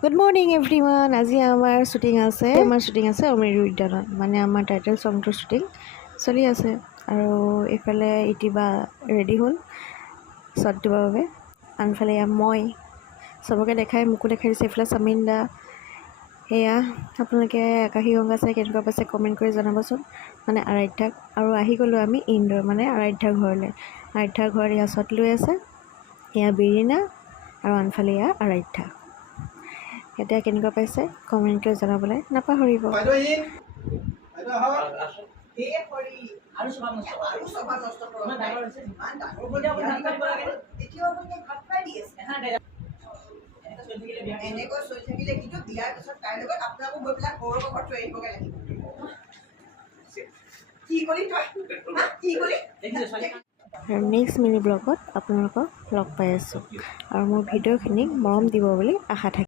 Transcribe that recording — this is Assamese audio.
Good morning everyone. আজি আমাৰ শ্বুটিং আছে অমৃত উদ্যানত, মানে আমাৰ টাইটেল ছংটোৰ শ্বুটিং চলি আছে। আৰু এইফালে ইতিবা ৰেডি হ'ল শ্বট দিবৰ বাবে, আনফালে মই চবকে মোকো দেখাই দিছে। এইফালে চামিন দা, সেয়া আপোনালোকে আকাশী গংগা চাই কেনেকুৱা পাইছে কমেণ্ট কৰি জনাবচোন। মানে আৰাধ্যাক আৰু আহি গ'লোঁ আমি ইনডোৰ, মানে আৰাধ্যাৰ ঘৰলৈ। আৰাধ্যাৰ ঘৰত এয়া শ্বট লৈ আছে, এয়া বিৰিণা আৰু আনফালে এয়া আৰাধ্যা। এতিয়া কেনেকুৱা পাইছে কমেণ্ট কৰি জনাবলৈ নাপাহৰিব। আৰু নেক্সট মিনি ব্লগত আপোনালোকক লগ পাই আছোঁ, আৰু মোৰ ভিডিঅ'খিনিক মৰম দিব বুলি আশা থাকিল।